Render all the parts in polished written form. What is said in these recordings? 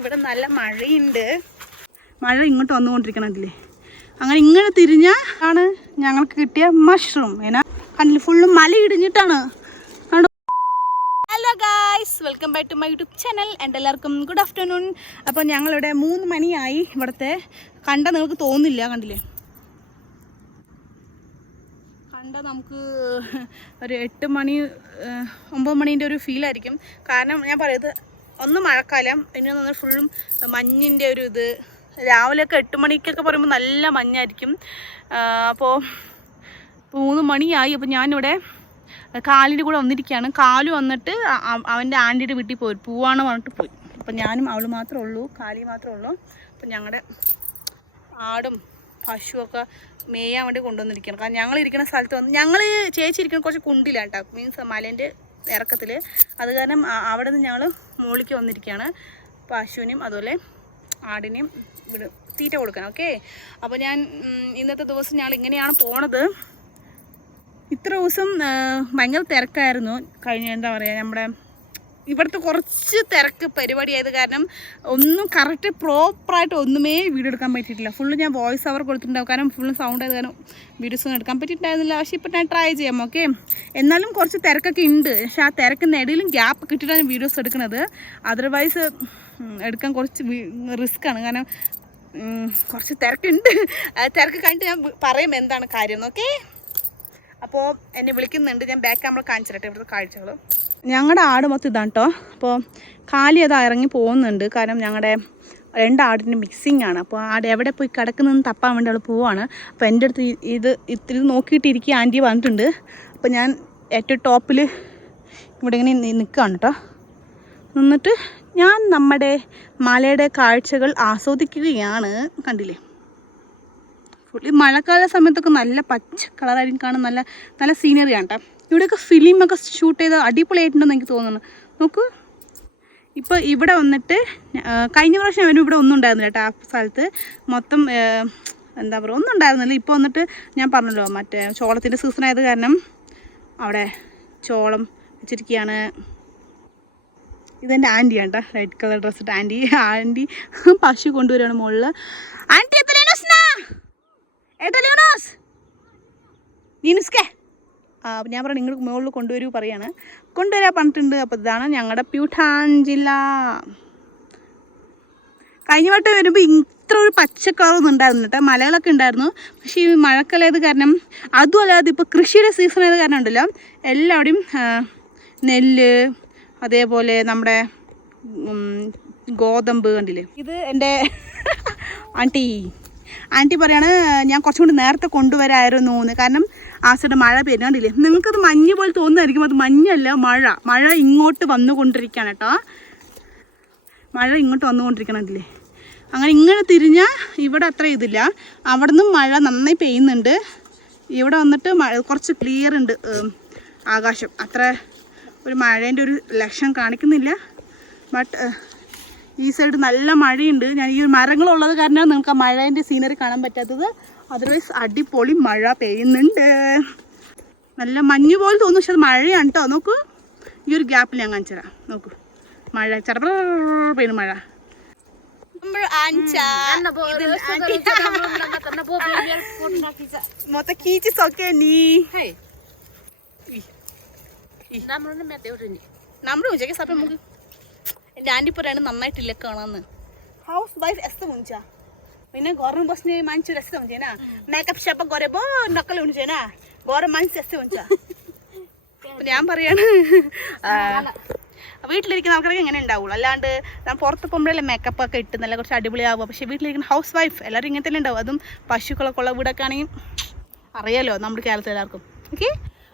ഇവിടെ നല്ല മഴയുണ്ട്. മഴ ഇങ്ങോട്ട് വന്നുകൊണ്ടിരിക്കണതില്ലേ. അങ്ങനെ ഇങ്ങനെ തിരിഞ്ഞാൽ ആണ് ഞങ്ങൾക്ക് കിട്ടിയ മഷ്റൂം. ഏനാ കണ്ടില്ല, ഫുള്ളും മല ഇടിഞ്ഞിട്ടാണ്. Hello guys, welcome back to my YouTube channel. എൻ്റെ എല്ലാവർക്കും ഗുഡ് ആഫ്റ്റർനൂൺ. അപ്പോൾ ഞങ്ങളിവിടെ 3 മണിയായി. ഇവിടുത്തെ കണ്ടാൽ നിങ്ങൾക്ക് തോന്നില്ല, കണ്ടില്ലേ, കണ്ടാൽ നമുക്ക് ഒരു 8 മണി 9 മണീൻ്റെ ഒരു ഫീലായിരിക്കും. കാരണം ഞാൻ പറയുന്നത് ഒന്ന് മഴക്കാലം, പിന്നെ ഒന്ന് ഫുള്ളും മഞ്ഞിൻ്റെ ഒരു ഇത്. രാവിലെയൊക്കെ 8 മണിക്കൊക്കെ പറയുമ്പോൾ നല്ല മഞ്ഞായിരിക്കും. അപ്പോൾ 3 മണിയായി. അപ്പോൾ ഞാനിവിടെ കാലിൻ്റെ കൂടെ വന്നിരിക്കുകയാണ്. കാല് വന്നിട്ട് അവൻ്റെ ആൻറ്റിയുടെ വീട്ടിൽ പോവാണ് പറഞ്ഞിട്ട് പോയി. അപ്പം ഞാനും അവൾ മാത്രമേ ഉള്ളൂ, കാലി മാത്രമേ ഉള്ളൂ. അപ്പം ഞങ്ങളുടെ ആടും പശുവൊക്കെ മേയാൻ വേണ്ടി കൊണ്ടുവന്നിരിക്കുകയാണ്. കാരണം ഞങ്ങൾ ഇരിക്കുന്ന സ്ഥലത്ത് വന്ന് ഞങ്ങൾ ചേച്ചി ഇരിക്കുന്ന കുറച്ച് കുണ്ടിലാണ് കേട്ടോ, മീൻസ് മലേൻ്റെ ഇറക്കത്തിൽ. അത് കാരണം അവിടെ നിന്ന് ഞങ്ങൾ മുകളിലേക്ക് വന്നിരിക്കുകയാണ്. പശുവിനും അതുപോലെ ആടിനെയും തീറ്റ കൊടുക്കാൻ. ഓക്കെ, അപ്പോൾ ഞാൻ ഇന്നത്തെ ദിവസം ഞങ്ങൾ ഇങ്ങനെയാണ് പോണത്. ഇത്ര ദിവസം ഭയങ്കര തിരക്കായിരുന്നു. കഴിഞ്ഞ എന്താ പറയുക, നമ്മുടെ ഇവിടുത്തെ കുറച്ച് തിരക്ക് പരിപാടിയായത് കാരണം ഒന്നും കറക്റ്റ് പ്രോപ്പറായിട്ട് ഒന്നുമേ വീഡിയോ എടുക്കാൻ പറ്റിയിട്ടില്ല. ഫുള്ള് ഞാൻ വോയിസ് ഓവർ കൊടുത്തിട്ടുണ്ടാവും, കാരണം ഫുള്ള് സൗണ്ട് ആയത് കാരണം വീഡിയോസൊന്നും എടുക്കാൻ പറ്റിയിട്ടുണ്ടായിരുന്നില്ല. പക്ഷേ ഇപ്പോൾ ഞാൻ ട്രൈ ചെയ്യാം. ഓക്കെ, എന്നാലും കുറച്ച് തിരക്കൊക്കെ ഉണ്ട്. പക്ഷേ ആ തിരക്കിനിടയിലും ഗ്യാപ്പ് കിട്ടിയിട്ടാണ് വീഡിയോസ് എടുക്കുന്നത്. അതർവൈസ് എടുക്കാൻ കുറച്ച് റിസ്ക്കാണ്, കാരണം കുറച്ച് തിരക്കുണ്ട്. തിരക്ക് കണ്ടിട്ട് ഞാൻ പറയും എന്താണ് കാര്യം. ഓക്കെ, അപ്പോൾ എന്നെ വിളിക്കുന്നുണ്ട്. ഞാൻ ബാക്ക് ക്യാമറ കാണിച്ചു തരട്ടെ ഇവിടുത്തെ കാഴ്ചകൾ. ഞങ്ങളുടെ ആട് മൊത്തം ഇതാണ് കേട്ടോ. അപ്പോൾ കാലി അത് ഇറങ്ങി പോകുന്നുണ്ട്, കാരണം ഞങ്ങളുടെ 2 ആടിൻ്റെ മിക്സിങ് ആണ്. അപ്പോൾ ആട് എവിടെ പോയി കിടക്കുന്നതെന്ന് തപ്പാൻ വേണ്ടി അവൾ പോവാണ്. അപ്പോൾ എൻ്റെ അടുത്ത് ഇത് നോക്കിയിട്ടിരിക്കുക ആൻറ്റി വന്നിട്ടുണ്ട്. അപ്പോൾ ഞാൻ ഏറ്റവും ടോപ്പിൽ ഇവിടെ ഇങ്ങനെ നിൽക്കുകയാണ് കേട്ടോ. നിന്നിട്ട് ഞാൻ നമ്മുടെ മലയുടെ കാഴ്ചകൾ ആസ്വദിക്കുകയാണ്. കണ്ടില്ലേ, ഫുള്ളി മഴക്കാല സമയത്തൊക്കെ നല്ല പച്ച കളറായിരിക്കും കാണാൻ, നല്ല നല്ല സീനറിയാണ് കേട്ടോ. ഇവിടെയൊക്കെ ഫിലിമൊക്കെ ഷൂട്ട് ചെയ്ത് അടിപൊളിയായിട്ടുണ്ടെന്ന് എനിക്ക് തോന്നുന്നു. നോക്കൂ, ഇപ്പോൾ ഇവിടെ വന്നിട്ട് കഴിഞ്ഞ പ്രാവശ്യം അവനും ഇവിടെ ഒന്നും ഉണ്ടായിരുന്നില്ല കേട്ടോ. ആ സ്ഥലത്ത് മൊത്തം എന്താ പറയുക, ഒന്നും ഉണ്ടായിരുന്നില്ല. ഇപ്പോൾ വന്നിട്ട് ഞാൻ പറഞ്ഞല്ലോ, മറ്റേ ചോളത്തിൻ്റെ സീസൺ ആയത് കാരണം അവിടെ ചോളം വെച്ചിരിക്കുകയാണ്. ഇതെൻ്റെ ആൻറ്റിയാണ് കേട്ടോ, റെഡ് കളർ ഡ്രസ് ഇട്ട് ആൻറ്റി പശു കൊണ്ടുവരികയാണ് മുകളിൽ. ആൻറ്റി നീനുസ്കേ ഞാൻ പറഞ്ഞു നിങ്ങൾ മുകളിൽ കൊണ്ടുവരൂ പറയാണ്, കൊണ്ടുവരാൻ പറഞ്ഞിട്ടുണ്ട്. അപ്പോൾ ഇതാണ് ഞങ്ങളുടെ പ്യൂട്ടാൻ ജില്ല. കഴിഞ്ഞ വട്ടം വരുമ്പോൾ ഇത്ര ഒരു പച്ചക്കളറൊന്നും ഉണ്ടായിരുന്നു കേട്ടോ. മലകളൊക്കെ ഉണ്ടായിരുന്നു, പക്ഷേ ഈ മഴക്കാലമായത് കാരണം, അതും അല്ലാതെ ഇപ്പോൾ കൃഷിയുടെ സീസൺ ആയത് കാരണം ഉണ്ടല്ലോ, എല്ലാവിടെയും നെല്ല്, അതേപോലെ നമ്മുടെ ഗോതമ്പ് കണ്ടില്ലേ. ഇത് എൻ്റെ ആൻറ്റി പറയാണ് ഞാൻ കുറച്ചും കൂടി നേരത്തെ കൊണ്ടുവരായിരുന്നു എന്ന്. കാരണം ആ സൈഡ് മഴ പെയ്യുന്നത് കണ്ടില്ലേ. നിങ്ങൾക്കത് മഞ്ഞ് പോലെ തോന്നുമായിരിക്കും, അത് മഞ്ഞല്ല, മഴ ഇങ്ങോട്ട് വന്നുകൊണ്ടിരിക്കുകയാണ് കേട്ടോ. മഴ ഇങ്ങോട്ട് വന്നുകൊണ്ടിരിക്കണതില്ലേ. അങ്ങനെ ഇങ്ങനെ തിരിഞ്ഞാൽ ഇവിടെ അത്ര ഇതില്ല, അവിടെ നിന്നും മഴ നന്നായി പെയ്യുന്നുണ്ട്. ഇവിടെ വന്നിട്ട് കുറച്ച് ക്ലിയർ ഉണ്ട് ആകാശം, അത്ര ഒരു മഴേൻ്റെ ഒരു ലക്ഷണം കാണിക്കുന്നില്ല. ബട്ട് ഈ സൈഡ് നല്ല മഴയുണ്ട്. ഞാൻ ഈ മരങ്ങളുള്ളത് കാരണമാണ് നിങ്ങൾക്ക് ആ മഴേൻ്റെ സീനറി കാണാൻ പറ്റാത്തത്. അതർവൈസ് അടിപൊളി മഴ പെയ്യുന്നുണ്ട്. നല്ല മഞ്ഞ് പോലെ തോന്നുന്നു, പക്ഷെ അത് മഴയാണ് കേട്ടോ. നോക്കൂ, ഈ ഒരു ഗ്യാപ്പിൽ ഞാൻ കാണിച്ചു തരാം. നോക്കൂ, മഴ ചെറുപ്പ പെയ്യുന്നു മഴ. മൊത്തം കീച്ച് സൊക്കെ നീ നമ്മുടെ ഉച്ചയ്ക്ക് സമയം നമുക്ക് എൻ്റെ ആൻറ്റി പറയാണ് നന്നായിട്ടില്ല കാണാന്ന്. हाउस वाइफ यस्तो हुन्छ होइन, घरमा बस्ने मान्छे यस्तो हुन्छ होइन, मेकअप सेपअप गरे पो नक्कल हुन्छ होइन, घर मान्छे यस्तो हुन्छ. ഞാൻ പറയാണ് വീട്ടിലിരിക്കുന്ന ആൾക്കാർക്ക് എങ്ങനെ ഉണ്ടാവുള്ളൂ, അല്ലാണ്ട് ഞാൻ പുറത്ത് പോകുമ്പോഴല്ലേ മേക്കപ്പ് ഒക്കെ ഇട്ട് നല്ല കുറച്ച് അടിപൊളിയാവുക. പക്ഷേ വീട്ടിലിരിക്കുന്ന ഹൗസ് വൈഫ് എല്ലാവരും ഇങ്ങനെ തന്നെ ഉണ്ടാവും. അതും പശുക്കളൊക്കെ ഉള്ള വീടൊക്കെ ആണെങ്കിൽ അറിയാലോ നമ്മുടെ കേരളത്തിൽ എല്ലാവർക്കും. ഓക്കെ,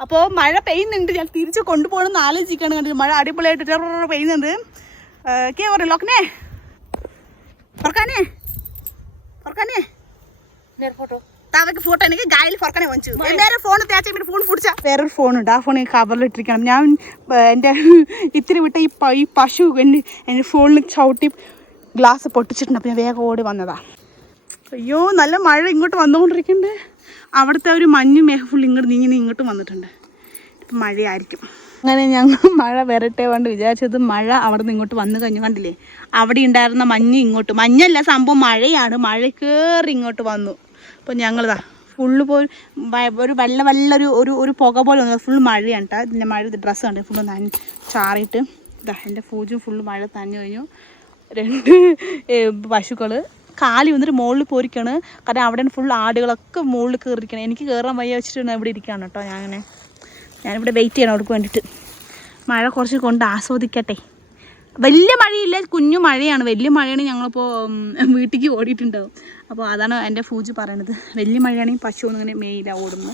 അപ്പോൾ മഴ പെയ്യുന്നുണ്ട്. ഞാൻ തിരിച്ച് കൊണ്ടുപോകണമെന്ന് ആലോചിക്കുകയാണ്. കണ്ടിട്ട് മഴ അടിപൊളിയായിട്ട് പെയ്യുന്നുണ്ട്. क्या हो रहा है लोकने फर्काने मेरे फोटो താവക്ക് ഫോട്ടോ എനിക്ക് ഗായിൽ ഫർക്കാനെ വഞ്ചു എല്ലാവരും ഫോൺ തേച്ചാൽ പിന്നെ ഫോൺ പിടിച്ചാൽ വേറൊരു ഫോണുണ്ട്. ആ ഫോൺ കവറിലിട്ടിരിക്കണം. ഞാൻ എൻ്റെ ഇത്തിരി വിട്ട ഈ പശു എൻ്റെ ഫോണിൽ ചവിട്ടി ഗ്ലാസ് പൊട്ടിച്ചിട്ടുണ്ട്. അപ്പോൾ ഞാൻ വേഗം ഓടി വന്നതാണ്. അയ്യോ, നല്ല മഴ ഇങ്ങോട്ട് വന്നുകൊണ്ടിരിക്കുന്നുണ്ട്. അവിടുത്തെ ഒരു മഞ്ഞ് മേഘ ഫുൾ ഇങ്ങോട്ട് നീങ്ങി ഇങ്ങോട്ടും വന്നിട്ടുണ്ട്. ഇപ്പം മഴയായിരിക്കും. അങ്ങനെ ഞങ്ങൾ മഴ വരട്ടെ കൊണ്ട് വിചാരിച്ചത് മഴ അവിടെ നിന്ന് ഇങ്ങോട്ട് വന്നു കഴിഞ്ഞു. കണ്ടില്ലേ, അവിടെ ഉണ്ടായിരുന്ന മഞ്ഞ് ഇങ്ങോട്ട്, മഞ്ഞല്ല സംഭവം മഴയാണ്, മഴ കയറി ഇങ്ങോട്ട് വന്നു. അപ്പോൾ ഞങ്ങളിതാ ഫുള്ള് പോയി ഒരു ഒരു പുക പോലെ വന്നത് ഫുള്ള് മഴയാണ് കേട്ടോ. ഇതിൻ്റെ മഴ ഡ്രസ്സ് കണ്ട് ഫുള്ള് ചാറിയിട്ട് ഇതാ എൻ്റെ പൂജയും ഫുള്ള് മഴ തഞ്ഞു കഴിഞ്ഞു. 2 പശുക്കൾ കാലി വന്നിട്ട് മുകളിൽ പോയിരിക്കുകയാണ്. കാരണം അവിടെ ഫുൾ ആടുകളൊക്കെ മുകളിൽ കയറിയിരിക്കണം. എനിക്ക് കയറാൻ വയ്യ വെച്ചിട്ട് ഇവിടെ ഇരിക്കുകയാണ് കേട്ടോ. ഞാനിവിടെ വെയിറ്റ് ചെയ്യണം അവർക്ക് വേണ്ടിയിട്ട്. മഴ കുറച്ച് കൊണ്ട് ആസ്വദിക്കട്ടെ. വലിയ മഴയില്ല, കുഞ്ഞു മഴയാണ്. വലിയ മഴയാണെങ്കിൽ ഞങ്ങളിപ്പോൾ വീട്ടിലേക്ക് ഓടിയിട്ടുണ്ടാവും. അപ്പോൾ അതാണ് എൻ്റെ പൂജ പറയണത്. വലിയ മഴയാണെങ്കിൽ പശു ഒന്നും ഇങ്ങനെ മേയില ഓടുന്നു.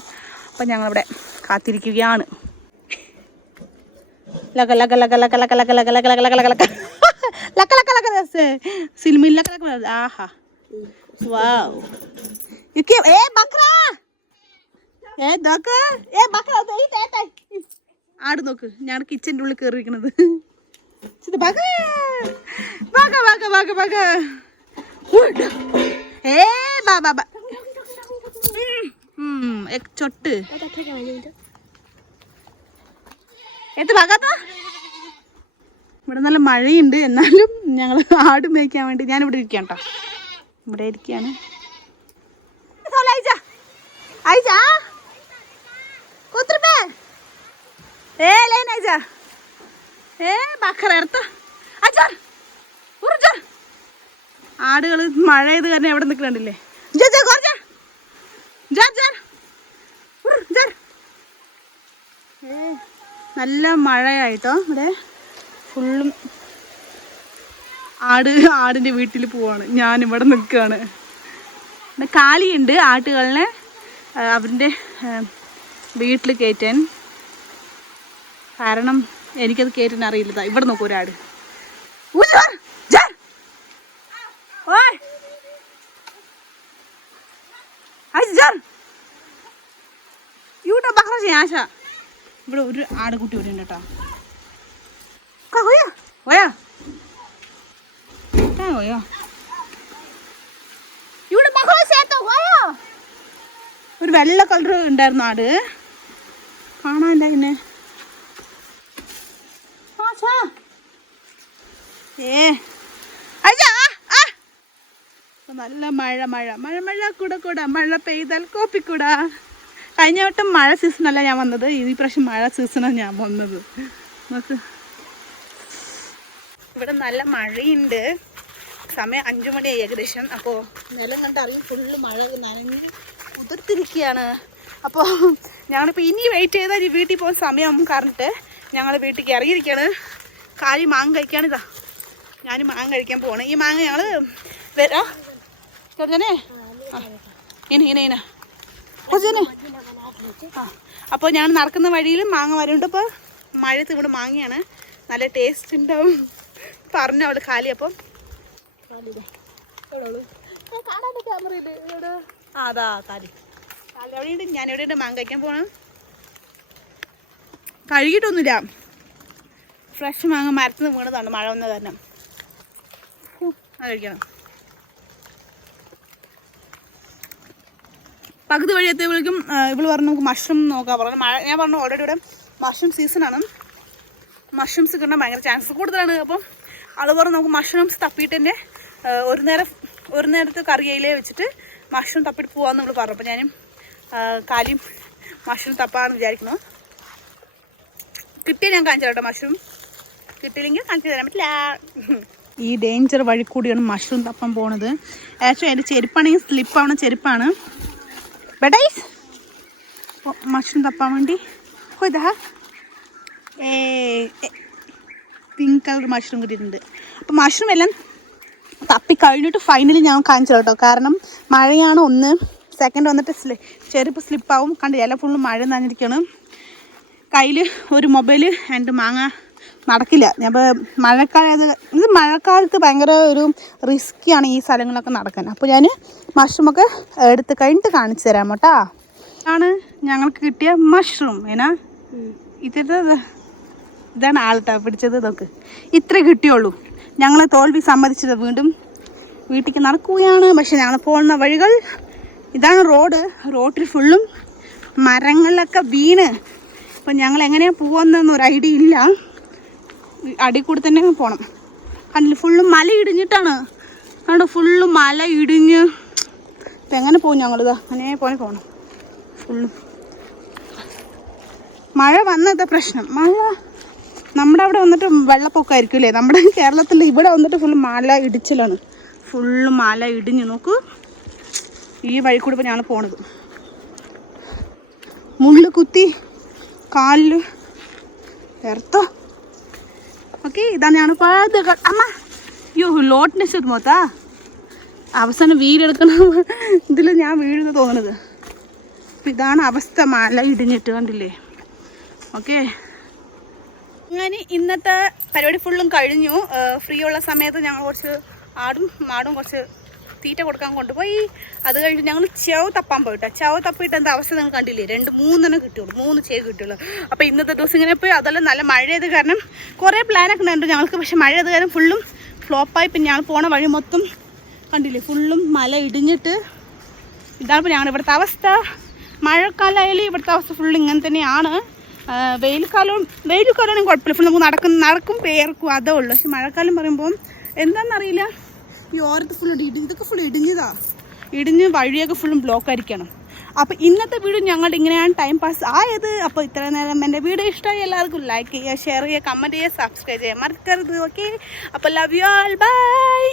അപ്പം ഞങ്ങളിവിടെ കാത്തിരിക്കുകയാണ്. ലക ലക ലക ലക ലക ലക ലക ലക ലക ലക ലക ലക लक लक लक से सिलमिल लक लक आहा वाओ ये के ए बकरा दे ആട് നോക്ക്. ഞാൻ കിച്ചൻ്റെ ഉള്ളിൽ കയറിയിരിക്കണത്. ചൊട്ട് ഇവിടെ നല്ല മഴയുണ്ട്. എന്നാലും ഞങ്ങൾ ആട് മേയ്ക്കാൻ വേണ്ടി ഞാനിവിടെ ഇരിക്കാം കേട്ടോ. ഇവിടെ ഇരിക്കുകയാണ്. ആടുകൾ മഴ ചെയ്ത് കാരണം എവിടെ നിൽക്കണ്ടില്ലേ. നല്ല മഴയായിട്ടോ. ഇവിടെ ഫുള്ളും ആടിൻ്റെ വീട്ടിൽ പോവാണ്. ഞാനിവിടെ നിൽക്കുകയാണ്. പിന്നെ കാലിയുണ്ട് ആട്ടുകളിനെ അവരുടെ വീട്ടിൽ കയറ്റാൻ. കാരണം എനിക്കത് കയറ്റാൻ അറിയില്ല. ഇവിടെ നോക്കൂ ഒരാട്. ഇവിടെ ഒരു ആടുകുട്ടി ഇവിടെ ഉണ്ട് കേട്ടോ. ഒരു വെള്ള കളർ ഉണ്ടായിരുന്നു ആട്. കാണാനില്ല പിന്നെ. നല്ല മഴ മഴ മഴ മഴ കൂടെ മഴ പെയ്താൽ കോപ്പിക്കൂടാ. കഴിഞ്ഞ വട്ടം മഴ സീസണല്ല ഞാൻ വന്നത്. ഈ പ്രാവശ്യം മഴ സീസണാണ് ഞാൻ വന്നത്. നോക്ക്, ഇവിടെ നല്ല മഴയുണ്ട്. സമയം 5 മണിയായി ഏകദേശം. അപ്പോൾ നിലം കണ്ടറിയും ഫുള്ള് മഴ നനഞ്ഞ് ഉതിർത്തിരിക്കുകയാണ്. അപ്പോൾ ഞങ്ങളിപ്പോൾ ഇനി വെയിറ്റ് ചെയ്താൽ ഈ വീട്ടിൽ പോകുന്ന സമയം കാരണത്ത് ഞങ്ങൾ വീട്ടിലേക്ക് ഇറങ്ങിയിരിക്കുകയാണ്. കാലി മാങ്ങ കഴിക്കുകയാണിതാ. ഞാൻ മാങ്ങ കഴിക്കാൻ പോകണം. ഈ മാങ്ങ ഞങ്ങൾ വരാം ചെറുതനെ ഇന കൊച്ചനെ. അപ്പോൾ ഞാൻ നടക്കുന്ന വഴിയിൽ മാങ്ങ വരുന്നുണ്ട്. അപ്പോൾ മഴയത്ത് ഇവിടെ മാങ്ങയാണ്, നല്ല ടേസ്റ്റ് ഉണ്ടാവും പറഞ്ഞു അവള് കാലി. അപ്പം അതാ കാലി എവിടെയുണ്ട്. ഞാൻ എവിടെയുണ്ട് മാങ്ങ കഴിക്കാൻ പോകണം. കഴുകിയിട്ടൊന്നുമില്ല, ഫ്രഷ് മാങ്ങ മരത്തിൽ നിന്ന് വീണതാണ് മഴ വന്ന കാരണം. അത് കഴിക്കണം. പകുതി വഴി എത്തിയപ്പോഴേക്കും ഇവള് പറഞ്ഞു നമുക്ക് മഷ്റൂം നോക്കാൻ പറഞ്ഞു. മഴ ഞാൻ പറഞ്ഞു ഓൾറെഡി ഇവിടെ മഷ്റൂം സീസണാണ്, മഷ്റൂംസ് കിട്ടാൻ ഭയങ്കര ചാൻസ് കൂടുതലാണ്. അപ്പം അത് പറഞ്ഞ് നമുക്ക് മഷ്റൂംസ് തപ്പിയിട്ട് തന്നെ ഒരു നേരത്തെ കറിയിലേ വെച്ചിട്ട് മഷ്റൂം തപ്പിയിട്ട് പോകാമെന്ന് നമ്മൾ പറഞ്ഞു. അപ്പോൾ ഞാനും കാലിയും മഷ്റൂം തപ്പാന്ന് വിചാരിക്കുന്നു. കിട്ടിയാൽ ഞാൻ കാണിച്ചു കേട്ടോ. മഷ്റൂം കിട്ടിയില്ലെങ്കിൽ കാണിച്ചു തരാൻ പറ്റില്ല. ഈ ഡേഞ്ചർ വഴി കൂടിയാണ് മഷ്റൂം തപ്പാൻ പോണത്. ആക്ച്വലി എൻ്റെ ചെരുപ്പാണെങ്കിൽ സ്ലിപ്പാവണ ചെരുപ്പാണ്. ബെഡൈസ് മഷ്റൂം തപ്പാൻ വേണ്ടി ഇതാ പിങ്ക് കളർ മഷ്റൂം കിട്ടിയിട്ടുണ്ട്. അപ്പോൾ മഷ്റൂം എല്ലാം തപ്പിക്കഴിഞ്ഞിട്ട് ഫൈനലി ഞാൻ കാണിച്ചു കേട്ടോ. കാരണം മഴയാണ് ഒന്ന്, സെക്കൻഡ് വന്നിട്ട് ചെരുപ്പ് സ്ലിപ്പാവും. കണ്ടില്ല എല്ലാം ഫുള്ള് മഴ നനഞ്ഞിരിക്കുകയാണ്. കയ്യിൽ ഒരു മൊബൈൽ ആൻഡ് മാങ്ങ നടക്കില്ല. ഞാൻ മഴക്കാലത്ത് ഭയങ്കര ഒരു റിസ്ക്കിയാണ് ഈ സ്ഥലങ്ങളൊക്കെ നടക്കാൻ. അപ്പോൾ ഞാൻ മഷ്റൂമൊക്കെ എടുത്ത് കഴിഞ്ഞിട്ട് കാണിച്ചു തരാം കേട്ടോ. ആണ് ഞങ്ങൾക്ക് കിട്ടിയ മഷ്റൂം. ഇതാണ് ആൾട്ടാ പിടിച്ചത്. നോക്ക്, ഇത്രേ കിട്ടിയുള്ളൂ. ഞങ്ങൾ തോൽവി സമ്മതിച്ചത്. വീണ്ടും വീട്ടിലേക്ക് നടക്കുകയാണ്. പക്ഷെ ഞങ്ങൾ പോകുന്ന വഴികൾ ഇതാണ്. റോഡിൽ ഫുള്ളും മരങ്ങളിലൊക്കെ വീണ് അപ്പം ഞങ്ങൾ എങ്ങനെയാണ് പോകുന്നതെന്ന് ഒരു ഐഡിയ ഇല്ല. അടി കൂടി തന്നെ പോകണം. കണ്ടില്ല ഫുള്ളും മല ഇടിഞ്ഞിട്ടാണ്. അതുകൊണ്ട് ഫുള്ളും മല ഇടിഞ്ഞ് ഇപ്പം എങ്ങനെ പോകും ഞങ്ങളിതാ അങ്ങനെ പോലെ പോകണം. ഫുള്ളും മഴ വന്നതാ പ്രശ്നം. മഴ നമ്മുടെ അവിടെ വന്നിട്ട് വെള്ളപ്പൊക്കമായിരിക്കും അല്ലേ. നമ്മുടെ കേരളത്തിൽ ഇവിടെ വന്നിട്ട് ഫുള്ള് മല ഇടിച്ചിലാണ്. ഫുള്ള് മല ഇടിഞ്ഞ് നോക്കൂ. ഈ വഴി കൂടി ഇപ്പോൾ ഞങ്ങൾ പോണത്. മുള്ളു കുത്തി കാലിൽ എർത്തോ. ഓക്കെ, ഇതാണ് ഞാൻ പാതകൾ. അമ്മ യോ ലോട്ടിനെ മൊത്താ അവസാനം വീടെടുക്കണ ഇതിൽ ഞാൻ വീഴുന്നു തോന്നുന്നത്. അപ്പം ഇതാണ് അവസ്ഥ. മല ഇടിഞ്ഞിട്ട് കണ്ടില്ലേ. ഓക്കെ, അങ്ങനെ ഇന്നത്തെ പരിപാടി ഫുള്ളും കഴിഞ്ഞു. ഫ്രീ ഉള്ള സമയത്ത് ഞങ്ങൾ കുറച്ച് ആടും മാടും കുറച്ച് തീറ്റ കൊടുക്കാൻ കൊണ്ടുപോയി. അത് കഴിഞ്ഞിട്ട് ഞങ്ങൾ ചവ് തപ്പാൻ പോയിട്ടോ. ചവ് തപ്പിയിട്ട് എന്താ അവസ്ഥ നിങ്ങൾ കണ്ടില്ലേ. 2-3 കിട്ടുള്ളൂ, 3 ചേവ് കിട്ടുള്ളൂ. അപ്പോൾ ഇന്നത്തെ ദിവസം ഇങ്ങനെ പോയി. അതെല്ലാം നല്ല മഴയത് കാരണം കുറേ പ്ലാനൊക്കെ ഉണ്ട് ഞങ്ങൾക്ക്. പക്ഷേ മഴയത് കാരണം ഫുള്ളും ഫ്ലോപ്പായി. പിന്നെ ഞങ്ങൾ പോണ വഴി മൊത്തം കണ്ടില്ലേ ഫുള്ളും മല ഇടിഞ്ഞിട്ട്. ഇതാണ് ഇപ്പോൾ ഞങ്ങളുടെ ഇവിടുത്തെ അവസ്ഥ. മഴക്കാലമായാലും ഇവിടുത്തെ അവസ്ഥ ഫുള്ള് ഇങ്ങനെ തന്നെയാണ്. വെയിൽക്കാലമാണെങ്കിൽ കുഴപ്പമില്ല, ഫുൾ നമുക്ക് നടക്കും പേർക്കും അതേ ഉള്ളൂ. പക്ഷെ മഴക്കാലം പറയുമ്പോൾ എന്താണെന്നറിയില്ല, ഈ ഓരത്ത് ഫുൾ ഇതൊക്കെ ഫുൾ ഇടിഞ്ഞ് വഴിയൊക്കെ ഫുള്ളും ബ്ലോക്ക് ആയിരിക്കണം. അപ്പോൾ ഇന്നത്തെ വീഡിയോ ഞങ്ങളുടെ ഇങ്ങനെയാണ് ടൈം പാസ് ആയത്. അപ്പോൾ ഇത്ര നേരം എൻ്റെ വീഡിയോ ഇഷ്ടമായി എല്ലാവർക്കും ലൈക്ക് ചെയ്യുക, ഷെയർ ചെയ്യുക, കമൻറ്റ് ചെയ്യുക, സബ്സ്ക്രൈബ് ചെയ്യുക മറക്കരുത്. ഓക്കെ, അപ്പോൾ ലവ് യു ആൾ, ബൈ.